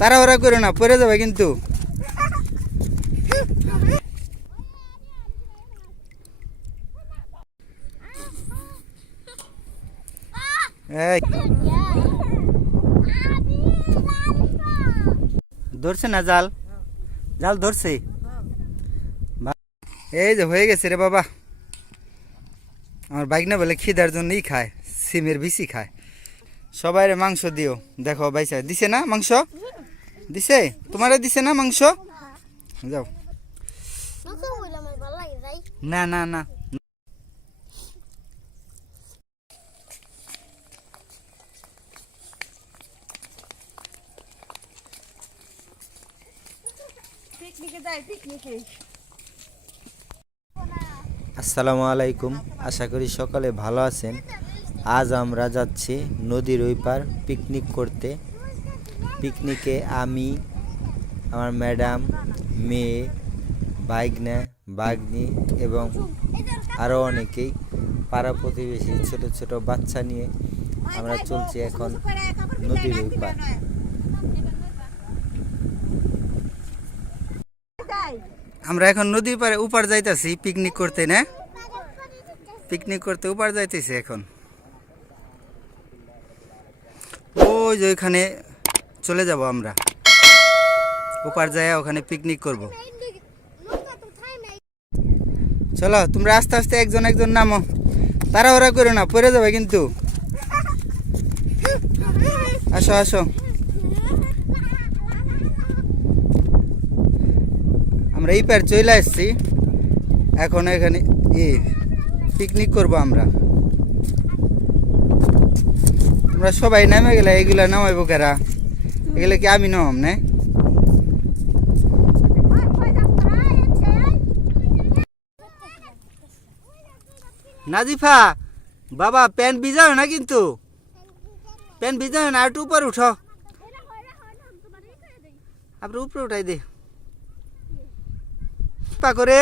তাড়াহুড়া করো না, পড়ে যাবে কিন্তু। এই ধরছে না জাল? জাল ধরছে? এই যে হয়ে গেছে রে বাবা। আমার বাইক না বলে খিদার জন্যই খায়, সিমের বিচি খায়। সবাই মাংস দিও। দেখো ভাইসা দিছে না মাংস? দিছে? তোমারে দিছে না মাংস? যাও। না না না, আসসালামু আলাইকুম। আশা করি সকালে ভালো আছেন। আজ আমরা যাচ্ছি নদীর ওই পার পিকনিক করতে। পিকনিকে আমি, আমার ম্যাডাম, মেয়ে, ভাইগনা, ভাগ্নি এবং আরও অনেকেই, পাড়া প্রতিবেশী, ছোট ছোট বাচ্চা নিয়ে আমরা চলছি এখন নদীর ওই পার। আমরা এখন নদীর পারে উপার যাইতেছি পিকনিক করতে, না পিকনিক করতে উপার যাইতেছি এখন। ওই যে ওইখানে চলে যাব আমরা, উপার যায় ওখানে পিকনিক করব। চলো তোমরা আস্তে আস্তে একজন একজন নামো, তাড়াহুড়া করো না, পড়ে যাবে কিন্তু। আসো আসো, আমরা এই পার চলে আসছি এখন। এখানে পিকনিক করব আমরা। তোমরা সবাই নামে গেলে এগুলা নামাইবো কারা? এগুলো কি আমি নাম না? নাজিফা বাবা, প্যান্ট ভিজাও না কিন্তু, প্যান্ট ভিজাও না, একটু উপরে উঠো। আপনি উপরে উঠাই দে পা করে।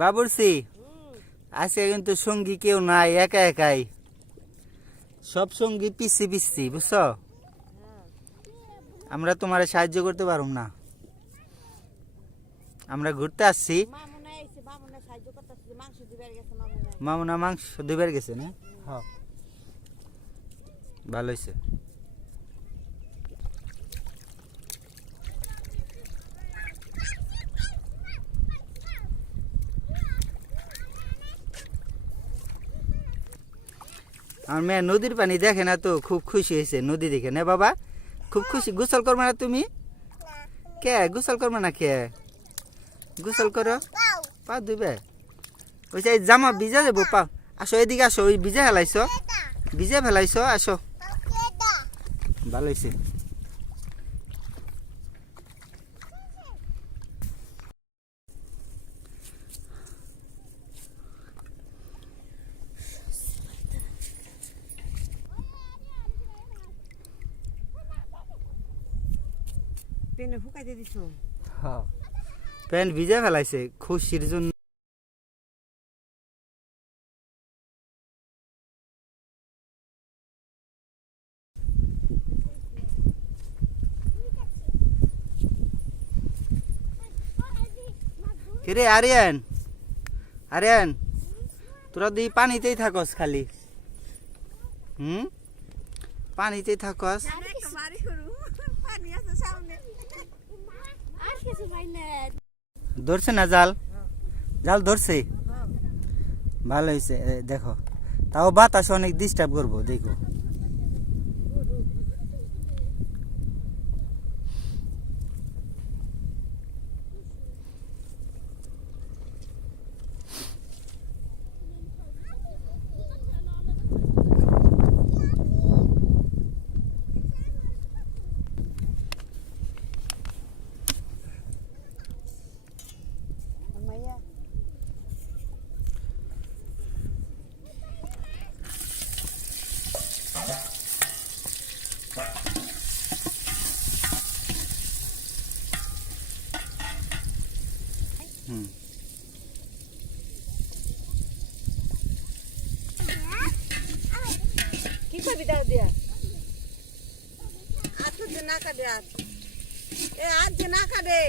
বাবুরসি আজকে কিন্তু সঙ্গী কেউ নাই, একা একাই সব সঙ্গী পিসি পিসি, বুঝছো? আমরা তোমার সাহায্য করতে পারুম না, আমরা ঘুরতে আসছি। মামুনা মাংস দিবার গেছে না? হ্যাঁ, ভালো হয়েছে। আমার মেয়ে নদীর পানি দেখে না তো, খুব খুশি হয়েছে নদী দেখে, না বাবা? খুব খুশি। গোসল করবে না তুমি? কে গোসল করবে না? কে গোসল করো? পা ধুবে? ওই জামা ভিজা যাবো পা। আসো এদিকে আসো, ওই ভিজা ফেলাইছ, ভিজা ফেলাইছ, আসো। ভালো হয়েছে। প্যান্ট ভিজা ফেলাইছে খুশির জন্য। কিরে আরিয়ান, আরিয়ান তোরা দুই পানিতেই থাকস খালি। পানিতেই থাকস। ধরছে না জাল? জাল ধরছে? ভালো হয়েছে। দেখো তাও বাতাস অনেক ডিস্টার্ব করবো, দেখো। ছবি দাও দিয়া আজ যে না কাটে আজ যে না কাটে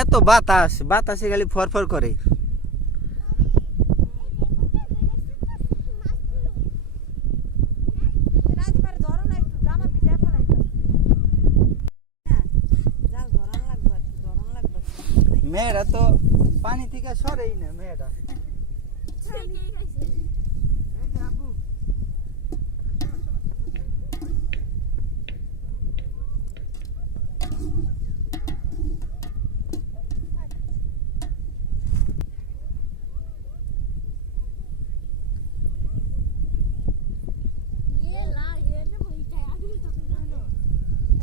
এত বাতাস বাতাসে খালি ফরফর করে। মেয়েরা তো পানি থেকে সরেই না মেয়েরা।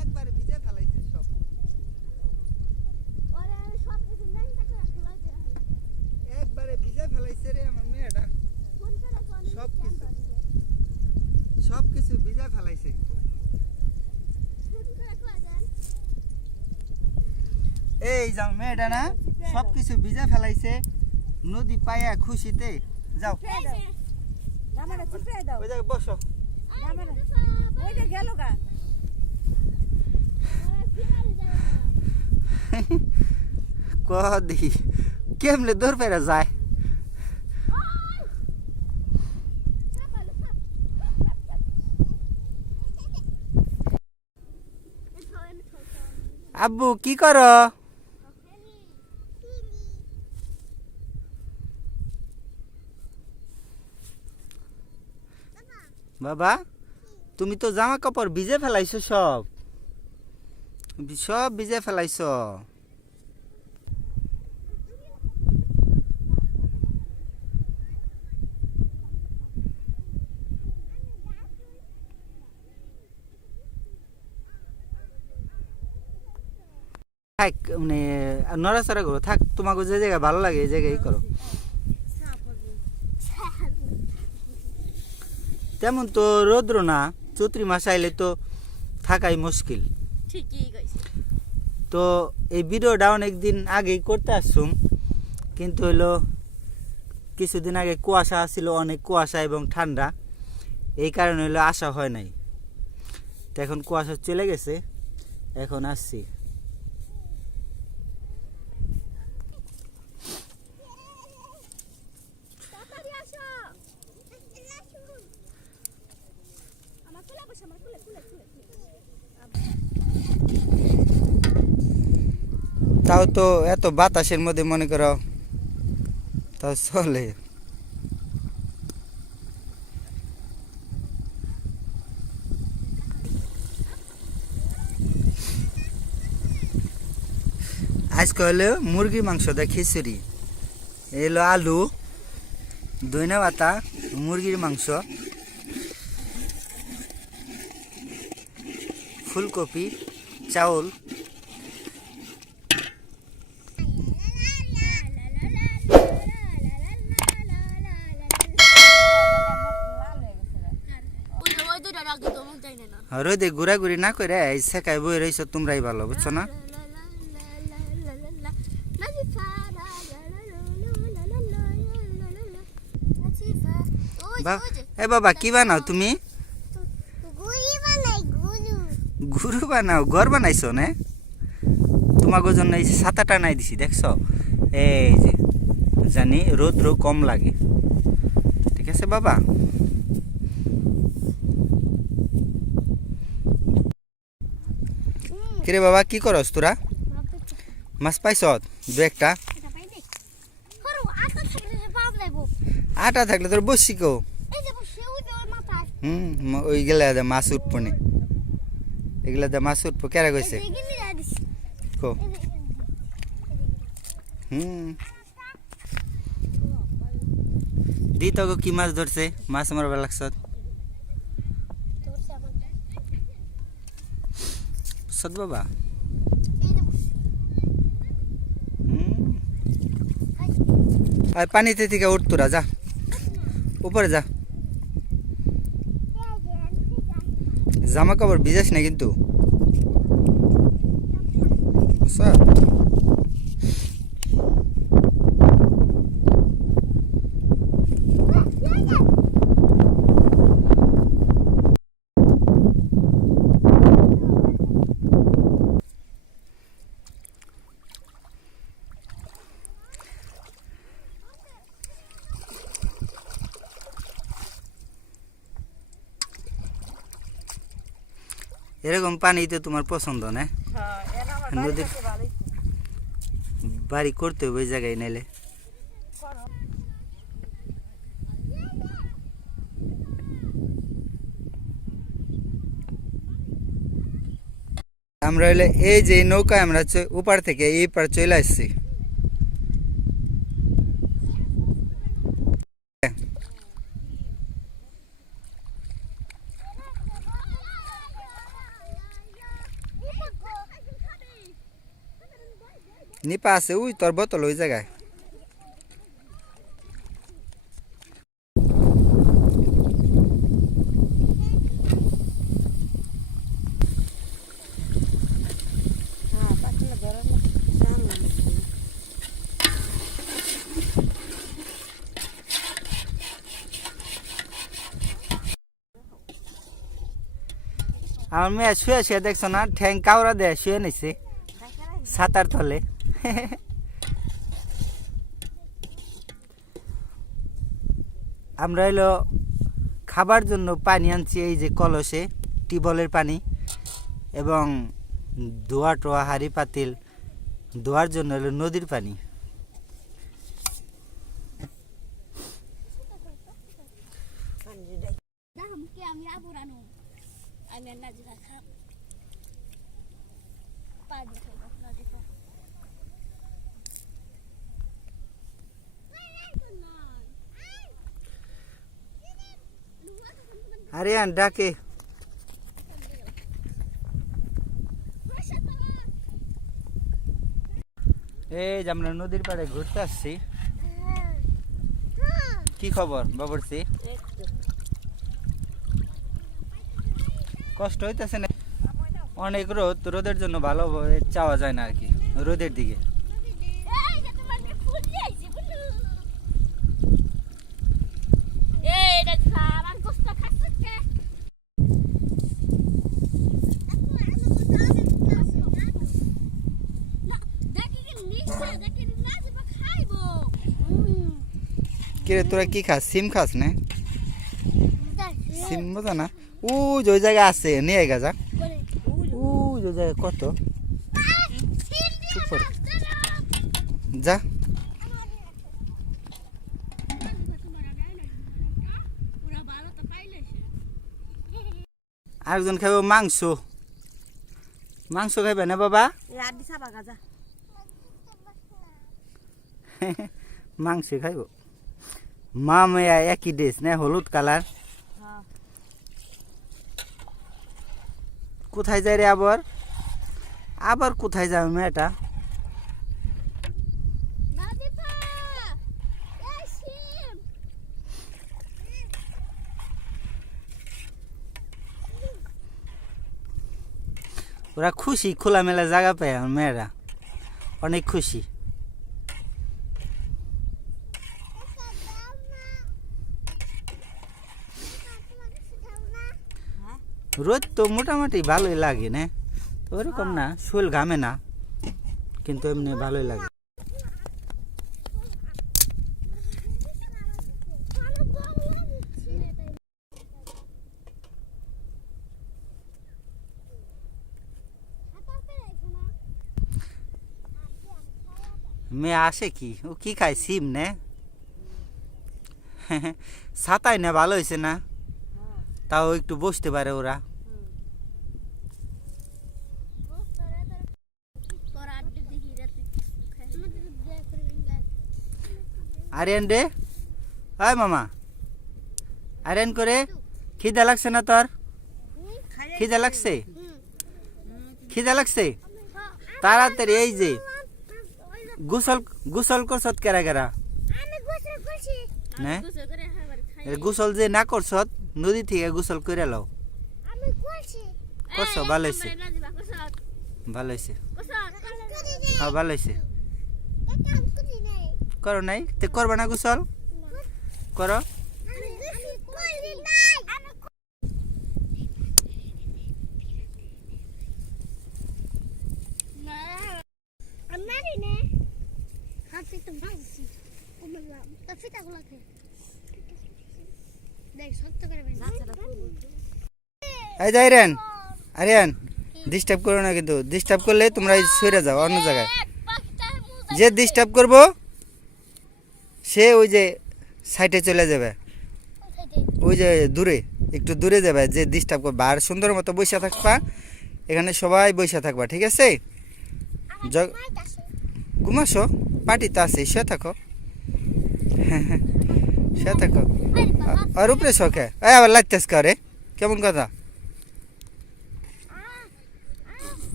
একবারে ভিজে ফেলাইছে সব। একবারে ভিজে ফেলাইছে রে আমার মেয়েটা। সব কিছু ভিজে ফেলাইছে। এই যাও মেয়েটা না সব কিছু ভিজে ফেলাইছে নদী পায়া খুশিতে। যাও ওই জায়গায় বসো। গেল গা কদি কেমনে দৌড় পেরা যায়। আব্বু কি করো? বাবা তুমি তো জামা কাপড় ভিজে ফেলাইছো সব সব ভিজে ফেলাইছো। থাক মানে নড়াচড়া করো থাক তোমাকে যে জায়গায় ভালো লাগে এই জায়গায় করো। তেমন তো রৌদ্র না চৈত্রি মাস আইলে তো থাকাই মুশকিল। তো এই ভিডিওটা অনেকদিন আগেই করতে আসছুম কিন্তু হলো কিছুদিন আগে কুয়াশা ছিল অনেক কুয়াশা এবং ঠান্ডা এই কারণে হলো আসা হয় নাই। তো এখন কুয়াশা চলে গেছে এখন আসছি। তাও তো এত বাতাসের মধ্যে মনে করো তাও চলে। আজকে হলো মুরগি মাংস দা খিচুড়ি এলো আলু ধনে পাতা মুরগির মাংস ফুলকপি চাউল। রোদে ঘুরাঘুরি না করে সেকাই বই রয়েছ তোমরাই ভালো বুঝছো না। এ বাবা কি বানাও তুমি? গুরু বানাও ঘর বানাইছো না তোমাকে জন্য এই ছাতাটা নাই দিছি দেখছো এই যে জানি রোদ্র কম লাগে ঠিক আছে বাবা। কিরে বাবা কি করস তোরা মাছ পাইছ দু একটা? আটা থাকলে তোর বসছি কেউ ওই গেলে মাছ উঠবো না এগুলা মাছ উঠবো কেরা কইছে কো দি তো কি মাছ ধরছে মাছ মারবার লাগছ সদ বাবা। পানিতে থেকে উঠ তোরা যা উপরে যা জামা কাপড় ভিজাস না কিন্তু এরকম পানি তো তোমার পছন্দ না? হ্যাঁ এরা আমার নদীর বাড়িতে ভালোই বাড়ি করতে হবে ওই জায়গায় নাইলে। করো। আমরা হইলে এই যে নৌকায় আমরা ওপার থেকে এই পার চলে আসছি। নিপা আছে ওই তোর বোতল ওই জায়গায়। হ্যাঁ পাতলা গরম জান না আমার মেয়ে শুয়ে শুয়ে দেখছো না, ঠ্যাং কাউরা দেয় শুয়ে নিছে ছাতার তলে। আমরা হলো খাবার জন্য পানি আনছি এই যে কলসে, টিউবওয়েলের পানি, এবং ধোয়া টোয়া হাঁড়ি পাতিল ধোয়ার জন্য হলো নদীর পানি। আমি আবুরানো আমি নাজিরা খাম পানি খাইব নাজিরা আরিয়ান ডাকে। এই যে আমরা নদীর পাড়ে ঘুরতে আসছি। কি খবর বাবরসি? কষ্ট হইতেছে না? অনেক রোদ, রোদের জন্য ভালো চাওয়া যায় না আর কি রোদের দিকে। এই যে তোমার ফুল দিয়েছি বুলু এই এটা সারান কষ্ট খাচ্ছে দেখি কি নিচে দেখি নাজিবা খাইবো কিরে তোরা কি খাস? সিম খাস না? সিম বোঝা না? ও যে ওই জায়গায় আছে নিয়ে গা যা। ও যে জায়গায় কত চুপ কর। যা আরেকজন খাইব মাংস। মাংস খাইবে না বাবা? এই আড্ডি সাবা গাজা মাংস খাইব। মা মেয়া একই ড্রেস না, হলুদ কালার। হ্যাঁ কোথায় যায় রে আবার? আবার কোথায় যাবে মেয়েটা? নাজিবা এই শিম ওরা খুশি খোলামেলা জায়গা পায়, আমার মেয়েরা অনেক খুশি। রোদ তো মোটামুটি ভালোই লাগে না, তো ওরকম না, শোল ঘামে না, কিন্তু এমনি ভালোই লাগে। মেয়ে আসে কি, ও কি খায়? সিম নে ছাতায় না ভালো হয়েছে না, তাও একটু বসতে পারে ওরা। তোরা আড্ডি দেখি রাতে আরিয়ান রে, হয় মামা আরিয়ান করে, খিদা লাগছে না তোর? খিদা লাগছে? খিদা লাগছে? তাড়াতাড়ি এই যে গোসল গোসল করছত কেরা কেরা না? গোসল যে না করছত, নদী থেকে গোসল করে লাও। করছো? ভালো হয়েছে, ভালো হয়েছে, হ্যাঁ ভালো হয়েছে। করো নাই তে করবা না গোসল? করো। এই যাই রেন, আরিয়ান ডিস্টার্ব করো না, কিন্তু ডিস্টার্ব করলে তোমরা সরে যাও অন্য জায়গায়। যে ডিস্টার্ব করব সে ওই যে সাইডে চলে যাবে, ওই যে দূরে একটু দূরে যাবে। যে ডিস্টার্ব করবে আর সুন্দর মতো বসে থাকবা, এখানে সবাই বসে থাকবা, ঠিক আছে? ঘুমাসো, পার্টি তো আছে, শুয়ে থাকো। শুয়ে থাকো। আর উপরে শোকে আবার লাগতেস করে, কেমন কথা?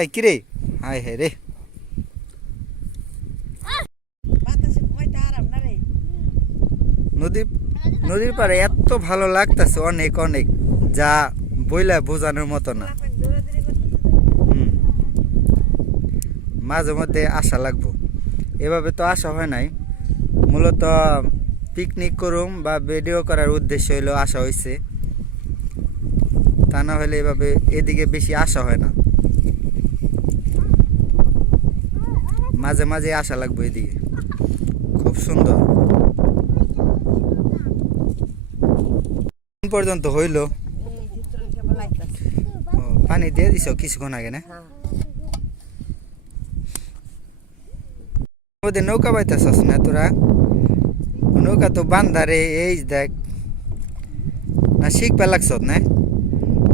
এই কিরে, হায় হে রে। বাতাসে ঘুমাইতে আরাম না রে। নদীর পাড়ে এত ভালো লাগতেছে, অনেক অনেক, যা বইলা বোঝানোর মতো না। আপনি দৌড়াদৌড়ি করতেছেন। হুম, মাঝে মধ্যে আসা লাগবো, এভাবে তো আসা হয় নাই। মূলত পিকনিক করুম বা ভিডিও করার উদ্দেশ্য হইলো আসা হয়েছে, তা না হলে এভাবে এদিকে বেশি আসা হয় না। মাঝে মাঝে আসা লাগবে এদিকে, খুব সুন্দর। কোন পর্যন্ত হইলো? এই ভিতরে কেমন লাগতাছে। ও, পানি দিয়ে দিছ কিছুক্ষণ আগে না? হ্যাঁ। ওদের নৌকা পাইতেছস না তোরা? নৌকা তো বান্ধারে, এই দেখ না, শিখবা লাগছ না?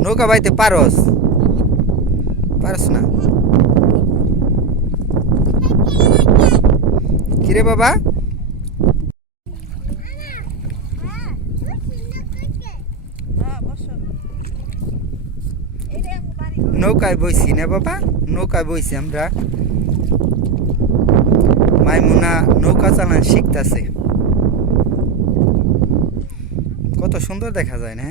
নৌকা বাইতে পারস? পারস না? কিরে বাবা? হ্যাঁ, বসো। এই রে আমার বাড়ি। নৌকায় বইছি না বাবা, নৌকায় বইছি আমরা। মাইমুনা নৌকা চালান শিখতেছে, কত সুন্দর দেখা যায় না?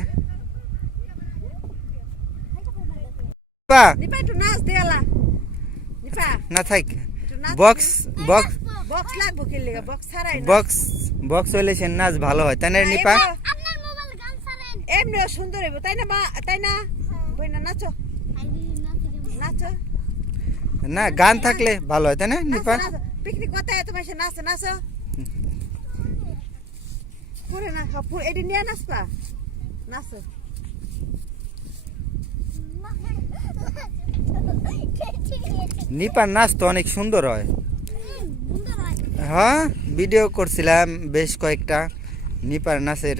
বাবা, নিপা একটু নাচ দেয়ালা। নিপা না থাক, একটু নাচ। বক্স বক্স বক্স লাগবো কি লেগে? বক্স ছাড়াই না। বক্স বক্স হইলে সে নাচ ভালো হয়, তাই না নিপা? আপনার মোবাইল গান ছাড়েন। এমনিও সুন্দর হইব, তাই না? তাই না? বই না, নাচো নাচো না, গান থাকলে ভালো হয়, তাই না নিপা? নাচো। পিকনিক কোথায় তোমার সে নাচো নাচো পুরে না খাও, পুরে এটি নিয়ে নাচবা, নাচো। নিপার নাচ তো অনেক সুন্দর হয়। হ্যাঁ, ভিডিও করছিলাম বেশ কয়েকটা নিপার নাচের,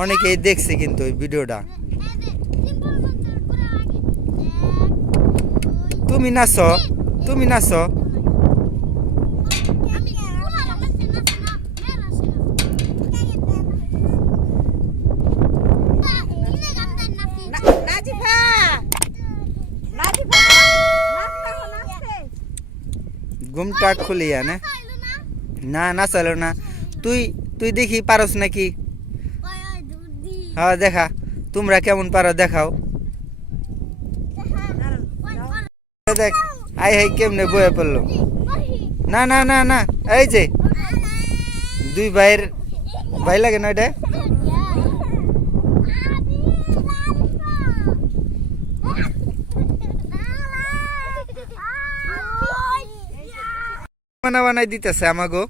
অনেকেই দেখছে কিন্তু ওই ভিডিওটা। তুমি নাচো, তুমি নাচো। নাজিফা নাজিফা নাচতে হো, নাচতে। ঘুমটা খুলিয়া না, না নাচালো না। তুই তুই দেখি পারস নাকি? হ্যাঁ দেখা, তোমরা কেমন পারো দেখাও। দেখ, আই হাই কেমনে বয়ে পড়লো। না না না না, এই যে দুই ভাইয়ের ভাই লাগে না এটা? বানা বানাই দিতেছে আমাগো,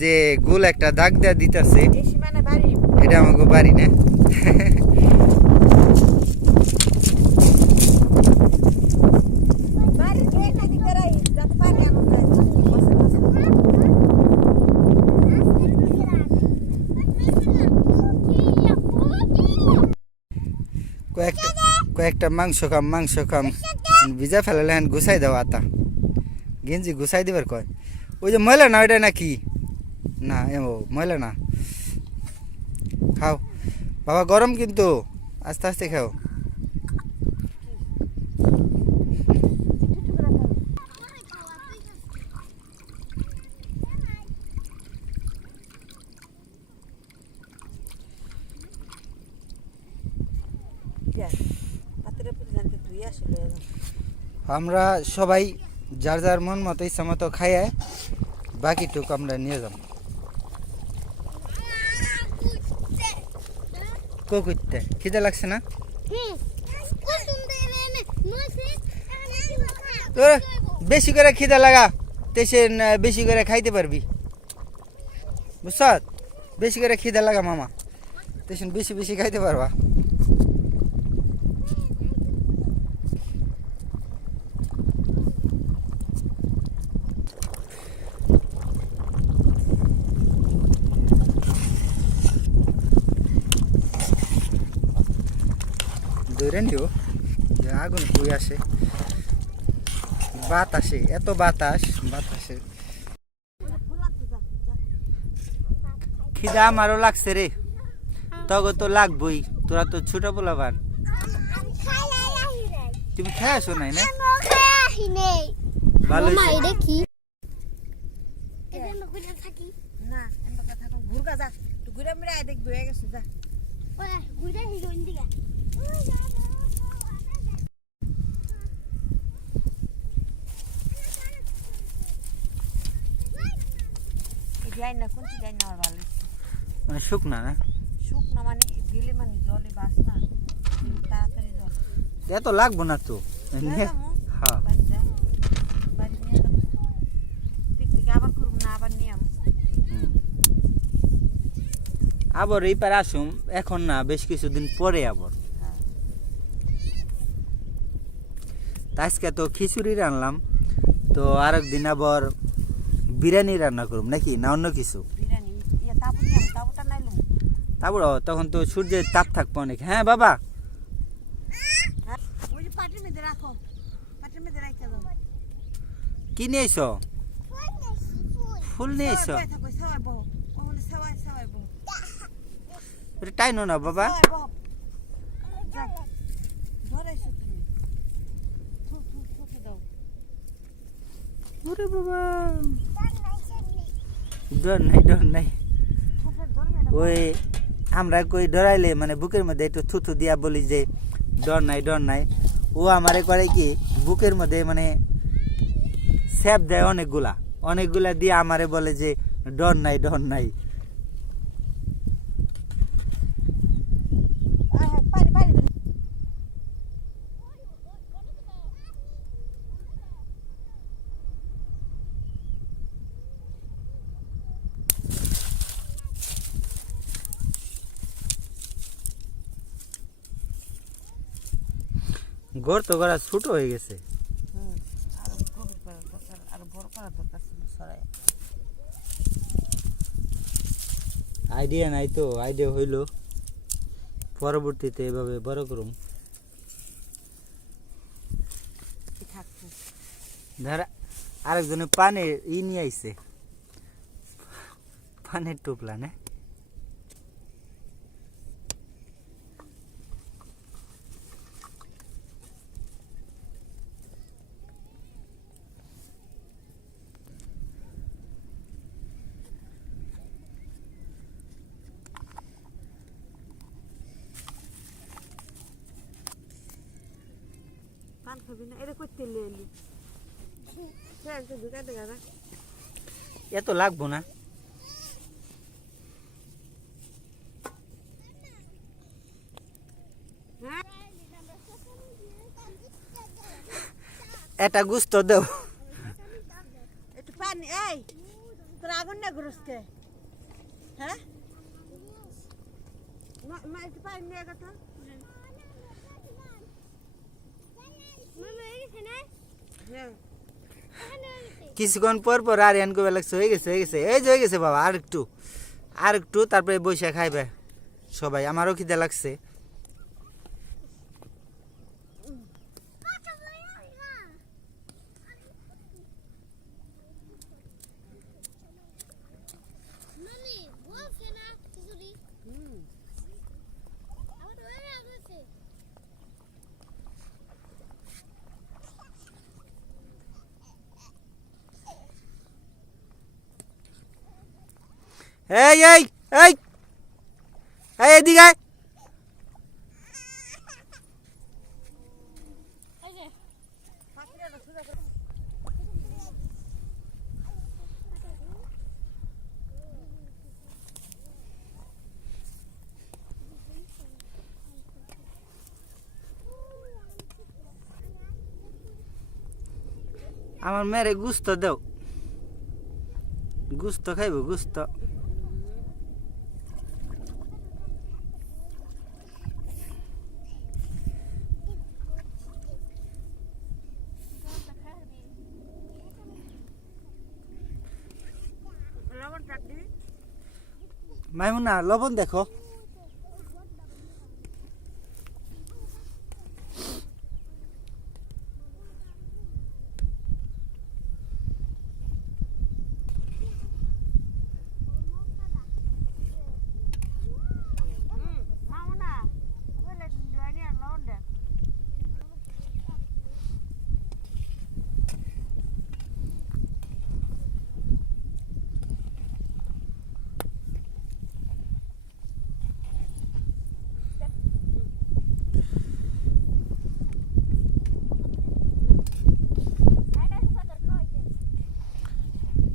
যে গোল একটা দাগ দেয়া দিতেছে, এই সীমানা বাড়ি এটা আমাগো বাড়ি না। বাড়ি এই নাকি করাই যাতে পারে এমন যায়। বসে বসে কয়েকটা মাংস খাম ভিজা ফেলালে গুছাই দাও আতা, গেঞ্জি গুছাই দিবার কয়। ওই যে ময়লা না ওইটা নাকি? না ও ময়লা না, খাও বাবা, গরম কিন্তু, আস্তে আস্তে খাও। পাত্রে পুরে জানতে তুই আসলে আমরা সবাই যার যার মন মতো ইচ্ছা মতো খাইয়ে বাকিটুকু আমরা নিয়ে যাব। করতে খিদে লাগছে না তোর? বেশি করে খিদে লাগা, তেসে বেশি করে খাইতে পারবি, বুঝছ? বেশি করে খিদে লাগা মামা, তেশন বেশি বেশি খাইতে পারবা। ধরে নিও যে আগুন কই আসে, বাতাসে এত বাতাসে খিদা আমারও লাগছে রে, তবে তো লাগবই, তোরা তো ছোট পোলাবান। তুমি খেয়ে আসো নাই না? ভালো হয়েছে। না এমন কথা কম ঘুরগা যা তুই ঘুরে মিরে আয় দেখবি হয়ে গেছে যা যাই না কোনটি যাই না আমার ভালো লাগছে। মানে শুকনা না, শুকনো মানে দিলে মানে জলে বাস না তাড়াতাড়ি জলে এত লাগবো না তো। হ্যাঁ বাড়ি নিয়ে যাবো পিকনিক আবার করবো না আবার নিয়ে যাবো। আবার এই পারে আসুম, এখন না বেশ কিছুদিন পরে আবার। আজকে তো খিচুড়ি রান্নাম, তো আরেকদিন আবার বিরিয়ানি রান্না করুম নাকি না অন্য কিছু। বিরিয়ানি ইয়ে তাবু নিয়ে যাবো তাবুটা নাইলো তারপর তখন তো সূর্যের তাপ থাকবো অনেক। হ্যাঁ বাবা, ওই যে পাটির মধ্যে রাখো পাটির মধ্যে রাখতে দাও কি নিয়ে এসো? ফুল নিয়ে এসো। থাকো সবাই বহ ওখানে সবাই বহ এটা টাইনো না বাবা। সবাই বহ ধরেছো তুমি থুকে দাও ওরে বাবা, ডর নাই। থুকে ধরে না ওই আমরা কই ডরাইলে মানে বুকের মধ্যে একটু থুথু দিয়া বলি যে ডর নাই, ও আমারে করে কি বুকের মধ্যে মানে স্যাপ দেয় অনেকগুলা দিয়ে আমারে বলে যে ডর নাই। পানি ঘর তো করা ছোট হয়ে গেছে। আরো গভীর করার দরকার আরো বড় করার দরকার ছিল সরাই আইডিয়া নাই তো, আইডিয়া হইলো পরবর্তীতে এভাবে বড় করুম। থাকতো ধর আরেকজনে পানের নিয়ে আইছে, পানের টোপলা না। পান খাবি না এটা করতে এলি হ্যাঁ ঢুকা দেখা না এত লাগবো না। হ্যাঁ এটা গুস্ত দেও। একটু পানি এই তোর আগুন না ঘুরসকে হ্যাঁ মা একটু পানি নিয়ে কথা হ্যাঁ কিছুক্ষণ পর আর এন করবে লাগছে, হয়ে গেছে এই যে হয়ে গেছে বাবা। আর একটু তারপরে বৈশা খাইবে সবাই, আমারও খিদে লাগছে। এই এদিকে আয়। আমার মেরে গুস্ত দেও, গুস্ত খাইব গুস্ত। মাইমুনা লবণ দেখো। মামুনা বলে দুয়ানি আর লবণ দে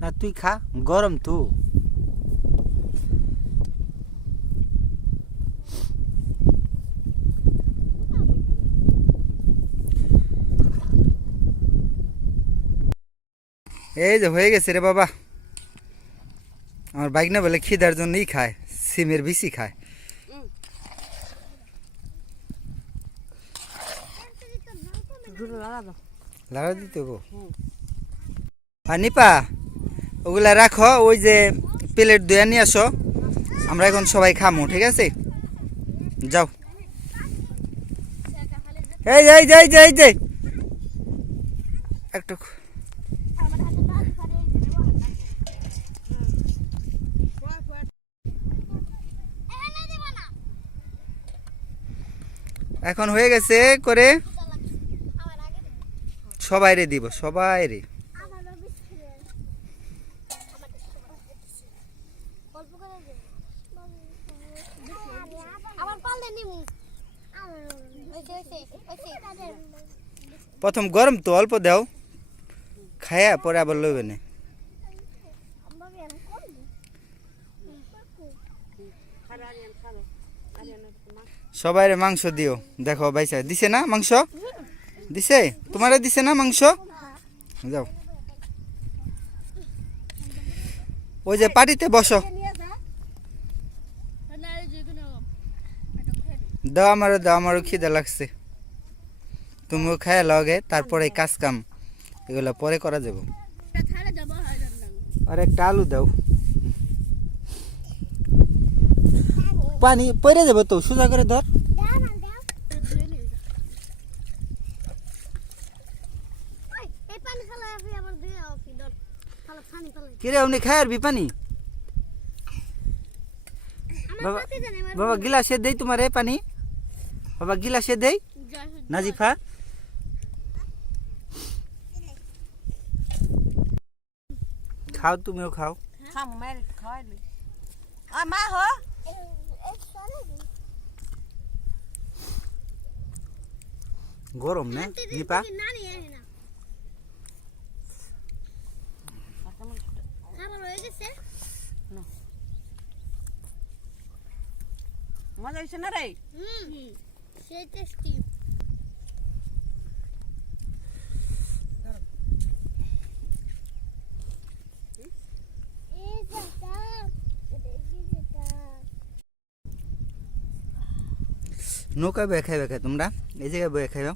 না তুই খা, গরম তো। এই যে হয়ে গেছে রে বাবা। আমার বাইক না বলে খিদার জন্যই খায়, সিমের বিচি খায়। দুটো লাগা দাও লাগা দিতে গো। আর নিপা ওগুলা রাখো, ওই যে প্লেট ধুয়ে নিয়ে আসো, আমরা এখন সবাই খামো, ঠিক আছে? যাও। এই যে এই যে এই যে এই যে একটু এখন হয়ে গেছে করে সবাই রে দিব, সবাই রে। প্রথম গরম তো অল্প দাও, খায়া পরে আবার লইবে না। সবাই রে মাংস দিও। দেখো ভাইসা দিছে না মাংস? দিছে? তোমারে দিছে না মাংস? যাও ওই যে পাটিতে বসো। দাও আমারও, দাও আমারও খিদে লাগছে। তুমিও খায়া লগে, তারপরে কাজ কাম এগুলো পরে করা যাবে। আর একটা আলু দাও। পানি পরে যাবো তো, সোজা করে ধর। কিরে উনি খায় আরবি পানি? বাবা বাবা গিলাসে দেই তোমারে পানি, বাবা গিলাসে দেই। নাজিফা খাও, তুমিও খাও। খাম মায়ের একটু খাওয়াই নি আর মা হো গরম না নিপা? মজা হয়েছে না রে? সেই টেস্টি। নৌকা বয়ে খাইবে খাই তোমরা? এই জায়গায় বয়ে খাইবে?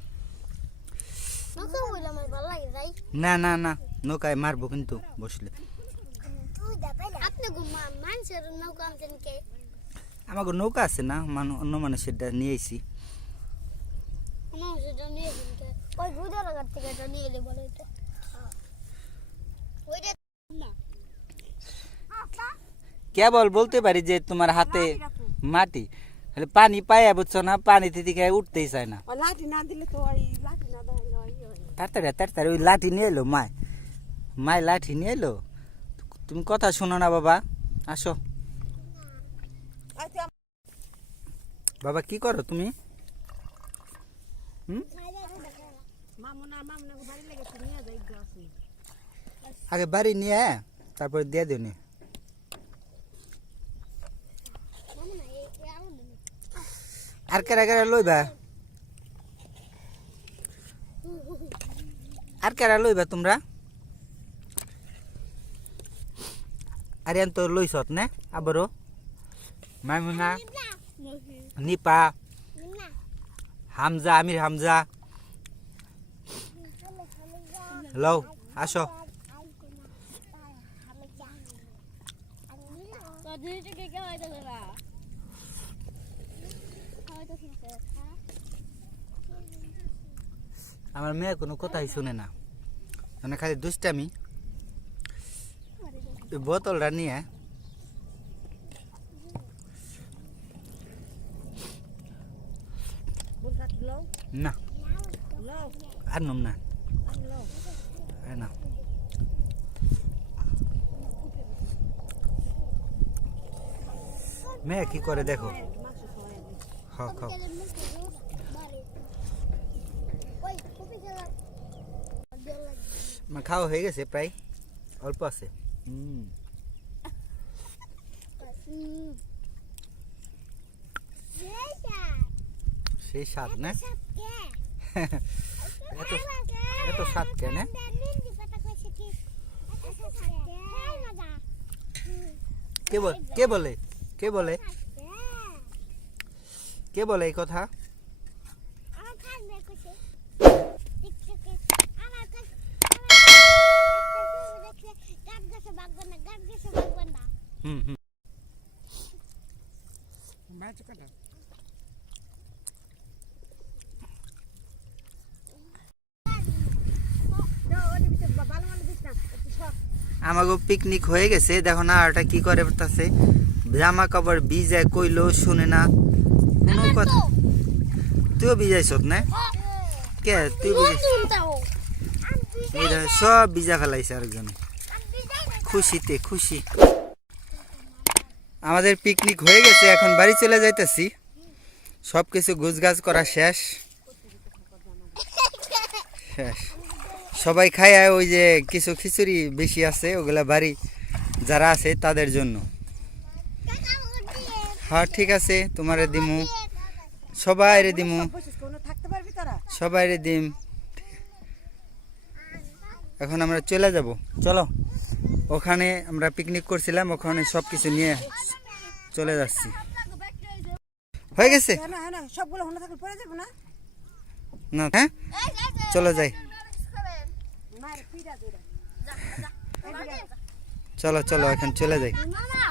নৌকা বইলে আমার ভালো লাগে যাই। না না না, নৌকায় মারবো কিন্তু বসলে। আপনি মানুষের নৌকা আনছেন কে? আমাকে নৌকা আছে না, অন্য মানুষেরটা নিয়ে আইছি। মানুষেরটা নিয়ে এসেন কে? ওই গুদার ঘাট থেকে এটা নিয়ে এলে বলে এটা ওইটা না। কেবল বলতে পারি যে তোমার হাতে মাটি, পানি পায়া বুঝছো না, পানি থেকে উঠতেই চায় না। লাঠি না দিলে তো ওই লাঠি না দিলে তাড়াতাড়ি তাড়াতাড়ি ওই লাঠি নিয়ে এলো মায় লাঠি নিয়ে এলো। তুমি কথা শোনো না বাবা, আসো। বাবা কি করো তুমি? মামুনা মামুনা বাড়ি লেগেছে নিয়ে যাই গাছ। আগে বাড়ি নিয়ে তারপরে দিয়ে দিও নি। আর কেরা কেরা লইবা? আর কেরা লইবা তোমরা? আরিয়ান তো লইছত না আবারও? মাইমুনা, নিপা, হামজা, আমির হামজা লও আসো। জিনিসটাকে কেউ হইতেছে না হইতেছে না আমার মেয়ে কোনো কথাই শুনে না, মানে খালি দুষ্টামি। ওই বোতলটা নিয়ে বুল কাট লও না লও আর নম না লও এই না মেয়ে কি করে দেখো। মাছ খাওয়াই দিই খাও খাও। আমার খাওয়া হয়ে গেছে প্রায়, অল্প আছে। সেই স্বাদ না, এত এত স্বাদ কেন? কে বলে কে বলে কে বলে এই কথা? হুম হুম মাছ কাটা দাও ওর ভিতরে ভালো ভালো দিস না একটু সব আমাকে পিকনিক হয়ে গেছে, দেখো না ওটা কি করে বলতেছে, জামা কাপড় ভিজায় কইলো শুনে না কোনো কথা। তুইও ভিজাইছ না? কে তুই ভিজাইছ? এই দেখো, সব ভিজা ফেলাইছে আরেকজনে, খুশিতে খুশি। আমাদের পিকনিক হয়ে গেছে, এখন বাড়ি চলে যাইতেছি, সব কিছু গুছগাছ করা শেষ শেষ। সবাই খায়, ওই যে কিছু খিচুড়ি বেশি আছে ওগুলা বাড়ি যারা আছে তাদের জন্য। হ্যাঁ ঠিক আছে, তোমারে দিমু, সবাই রে দিমু, বসিস কোনো থাকতে পারবি তোরা সবাই রে দিম। এখন আমরা চলে যাব, চলো। ওখানে আমরা পিকনিক করছিলাম, ওখানে সব কিছু নিয়ে চলে যাচ্ছি। হয়ে গেছে হ্যাঁ হ্যাঁ সবগুলো হন্ডা থাকলে পড়ে যাবো না না? হ্যাঁ চলো যাই, মায়ের পিঠা দুইটা চলো চলো এখন চলে যাই। মামা